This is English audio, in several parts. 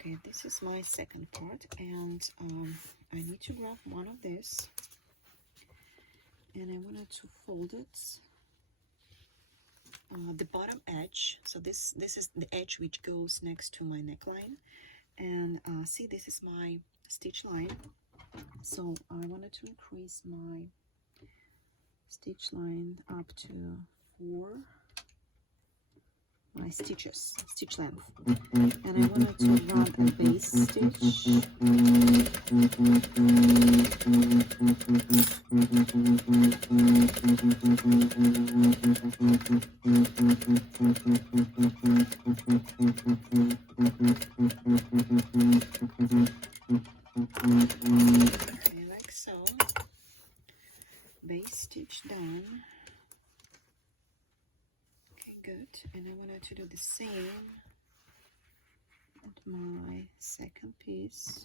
Okay, this is my second part, and I need to grab one of this, and I wanted to fold it the bottom edge. So this is the edge which goes next to my neckline, and see, this is my stitch line. So I wanted to increase my stitch line up to 4 my stitch length, and I wanted to run a base stitch, okay, like so. Base stitch done. Good, and I wanted to do the same with my second piece.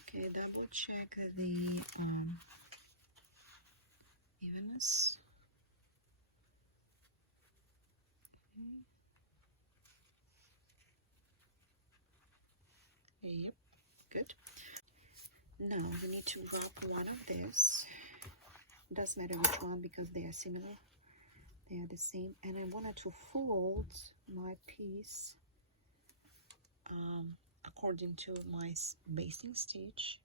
Okay, double check the evenness. Yep, good. Now we need to wrap one of this. Doesn't matter which one because they are similar. They are the same. And I wanted to fold my piece according to my basting stitch.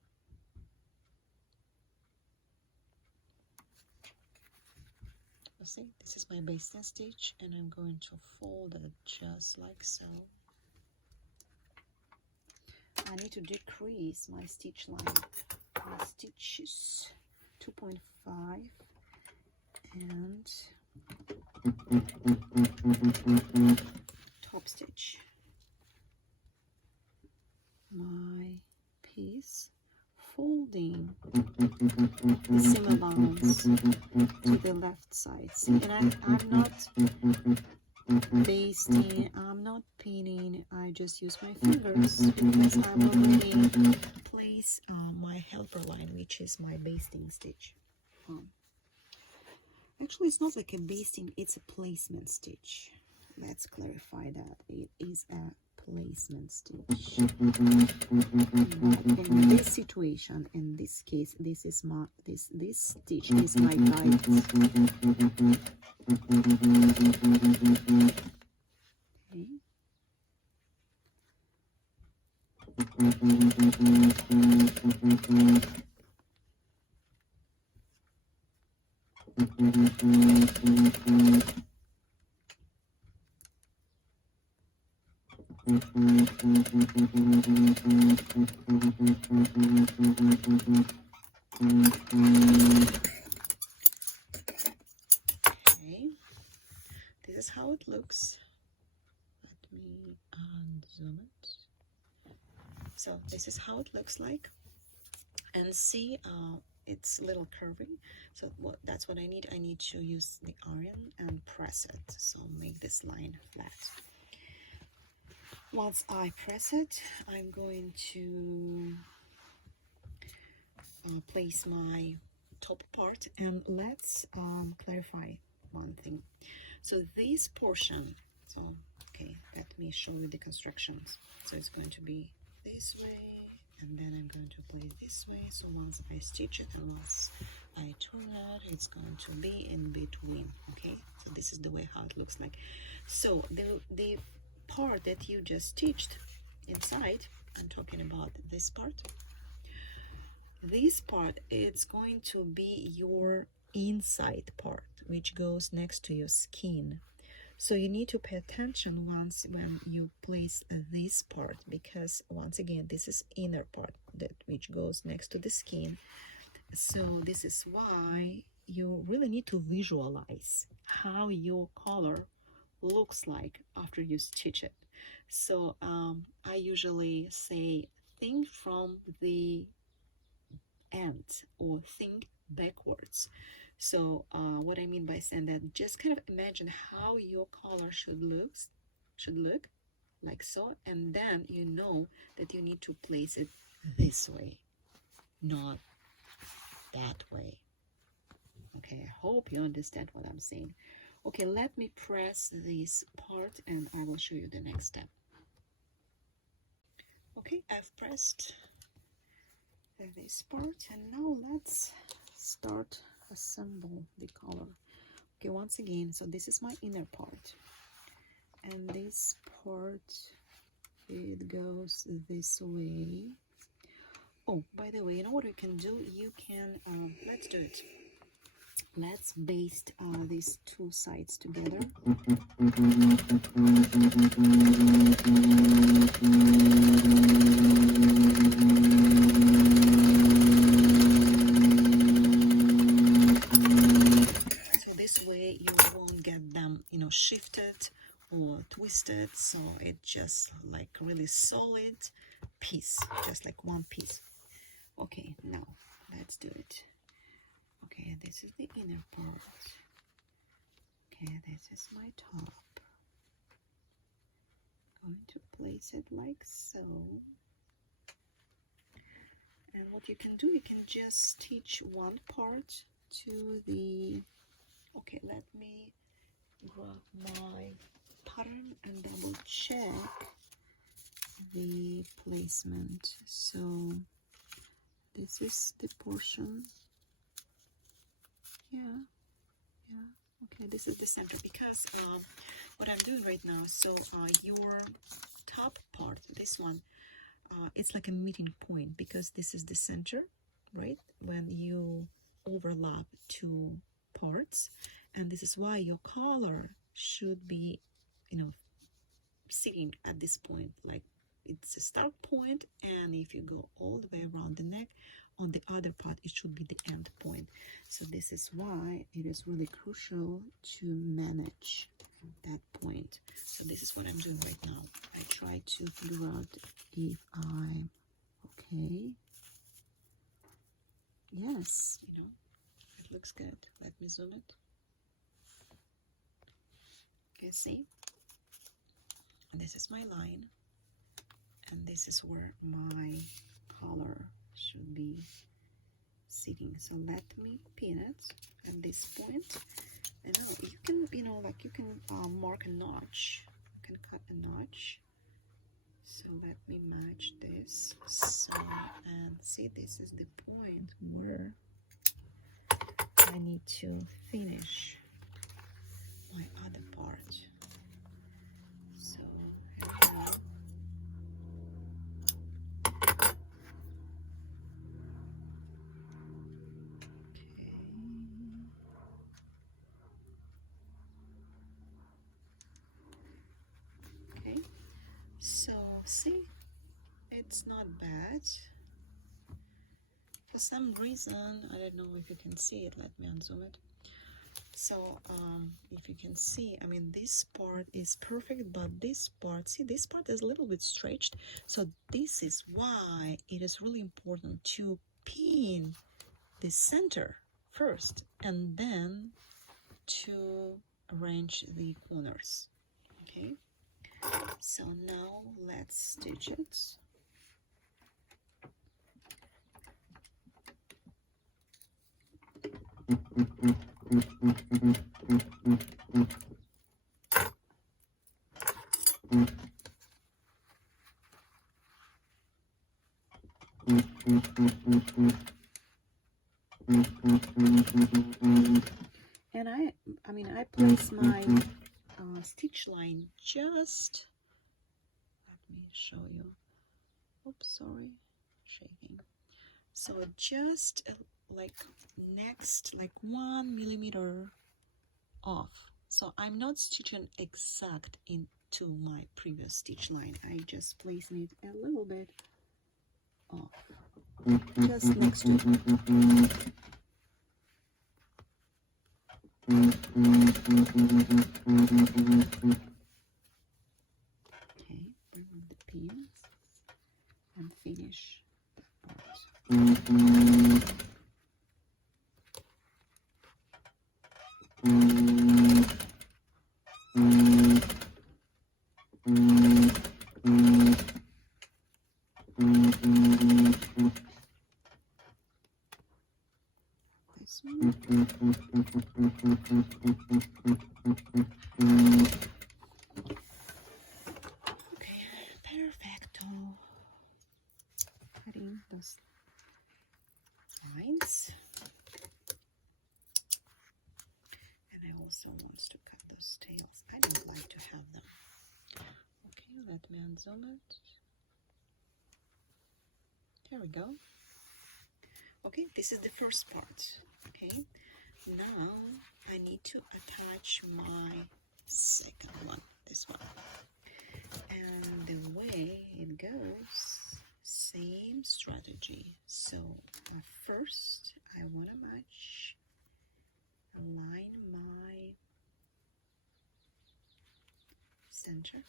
You see, this is my basting stitch, and I'm going to fold it just like so. I need to decrease my stitch line, my stitches 2.5, and top stitch my piece, folding the seam allowance to the left side. See, and I'm not basting, I'm not pinning, I just use my fingers because I will really place my helper line, which is my basting stitch. Actually, it's not like a basting, it's a placement stitch. Let's clarify that it is a placement stitch. But in this situation, in this case, this is my this stitch is my guide. Okay, this is how it looks. Let me zoom it. So this is how it looks like, and see, it's a little curvy. So that's what I need. I need to use the iron and press it. So make this line flat. Once I press it, I'm going to place my top part, and let's clarify one thing. So this portion, so okay, let me show you the constructions. So it's going to be this way, and then I'm going to place this way. So once I stitch it and once I turn it, it's going to be in between. Okay, so this is the way how it looks like. So the part that you just stitched inside, I'm talking about this part. This part, it's going to be your inside part, which goes next to your skin. So you need to pay attention when you place this part, because once again, this is inner part which goes next to the skin. So this is why you really need to visualize how your collar looks like after you stitch it. So I usually say, think from the end or think backwards. So what I mean by saying that, just kind of imagine how your collar should look like so, and then you know that you need to place it this way, not that way. Okay, I hope you understand what I'm saying. Okay, let me press this part and I will show you the next step. Okay, I've pressed this part, and now let's start assemble the color. Okay, once again, so this is my inner part, and this part, it goes this way. Oh, by the way, you know what we can do? You can let's do it. Let's baste these two sides together. So this way you won't get them, you know, shifted or twisted. So it's just like really solid piece, just like one piece. Okay, now let's do it. Okay, this is the inner part. Okay, this is my top. Going to place it like so. And what you can do, you can just stitch one part to the... Okay, let me grab my pattern and double check the placement. So this is the portion. Yeah, okay, this is the center, because what I'm doing right now, so your top part, this one, it's like a meeting point, because this is the center, right, when you overlap two parts, and this is why your collar should be, you know, sitting at this point, like it's a start point, and if you go all the way around the neck, on the other part it should be the end point. So this is why it is really crucial to manage that point. So this is what I'm doing right now. I try to figure out if I'm okay. Yes, you know, it looks good. Let me zoom it. Okay, see, this is my line, and this is where my collar should be sitting. So let me pin it at this point. And now you can, you know, like you can mark a notch. You can cut a notch. So let me match this. So, and see, this is the point where I need to finish my other part. So okay, so see, it's not bad. For some reason, I don't know if you can see it, let me unzoom it. So if you can see, I mean, this part is perfect, but this part, see, this part is a little bit stretched. So this is why it is really important to pin the center first, and then to arrange the corners. Okay, so now let's stitch it. And I place my stitch line just, let me show you. Oops, sorry, shaking. So just like next, like 1 millimeter off. So I'm not stitching exact into my previous stitch line. I just placing it a little bit off, just next to it. Okay, remove the pins and finish the part. Okay, perfecto. Cutting those lines. And I also want to cut those tails. I don't like to have them. Okay, let me unzoom it. There we go. Okay, this is the first part. Okay, now I need to attach my second one, this one. And the way it goes, same strategy. So first I want to align my center,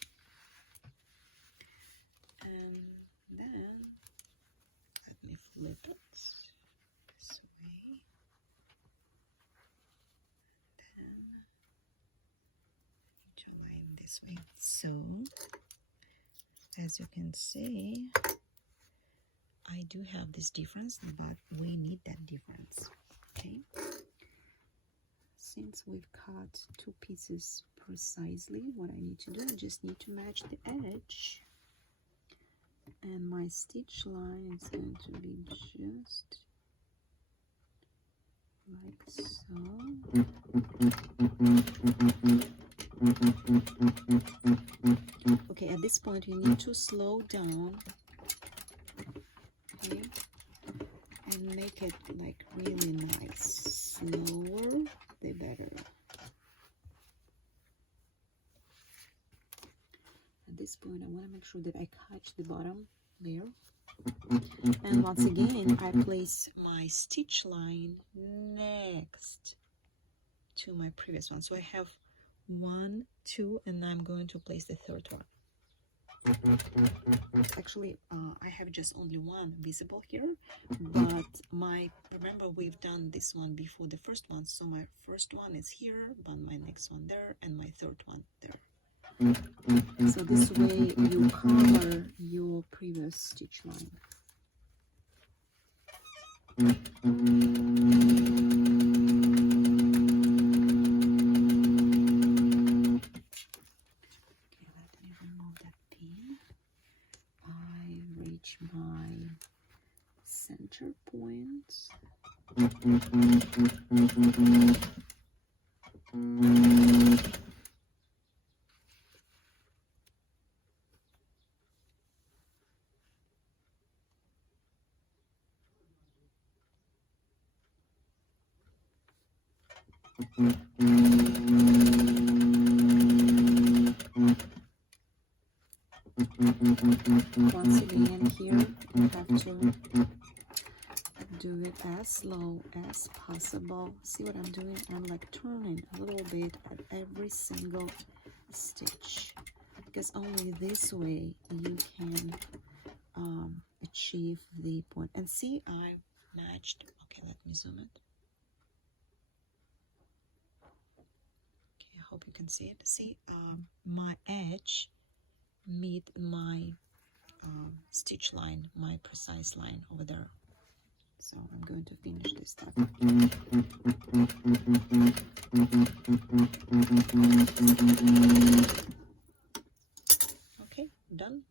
and then let me flip it this way, then I need to align this way. So as you can see, I do have this difference, but we need that difference. Okay, since we've cut two pieces precisely, what I need to do, I just need to match the edge, and my stitch line is going to be just like so. Okay, at this point you need to slow down, okay, and make it like really nice. Slower the better. At this point I want to make sure that I catch the bottom there, and once again I place my stitch line next to my previous one. So I have 1, 2, and I'm going to place the third one. Actually I have just only one visible here, but remember we've done this one before the first one, so my first one is here, but my next one there, and my third one there. So this way you cover your previous stitch line. Okay, let me remove that pin. I reach my center point. Once again, here you have to do it as slow as possible. See what I'm doing? I'm like turning a little bit at every single stitch, because only this way you can achieve the point. And see, I matched. Okay, let me zoom it. Okay, I hope you can see it. See, my edge meet my stitch line, my precise line over there. So I'm going to finish this stuff. Okay, done.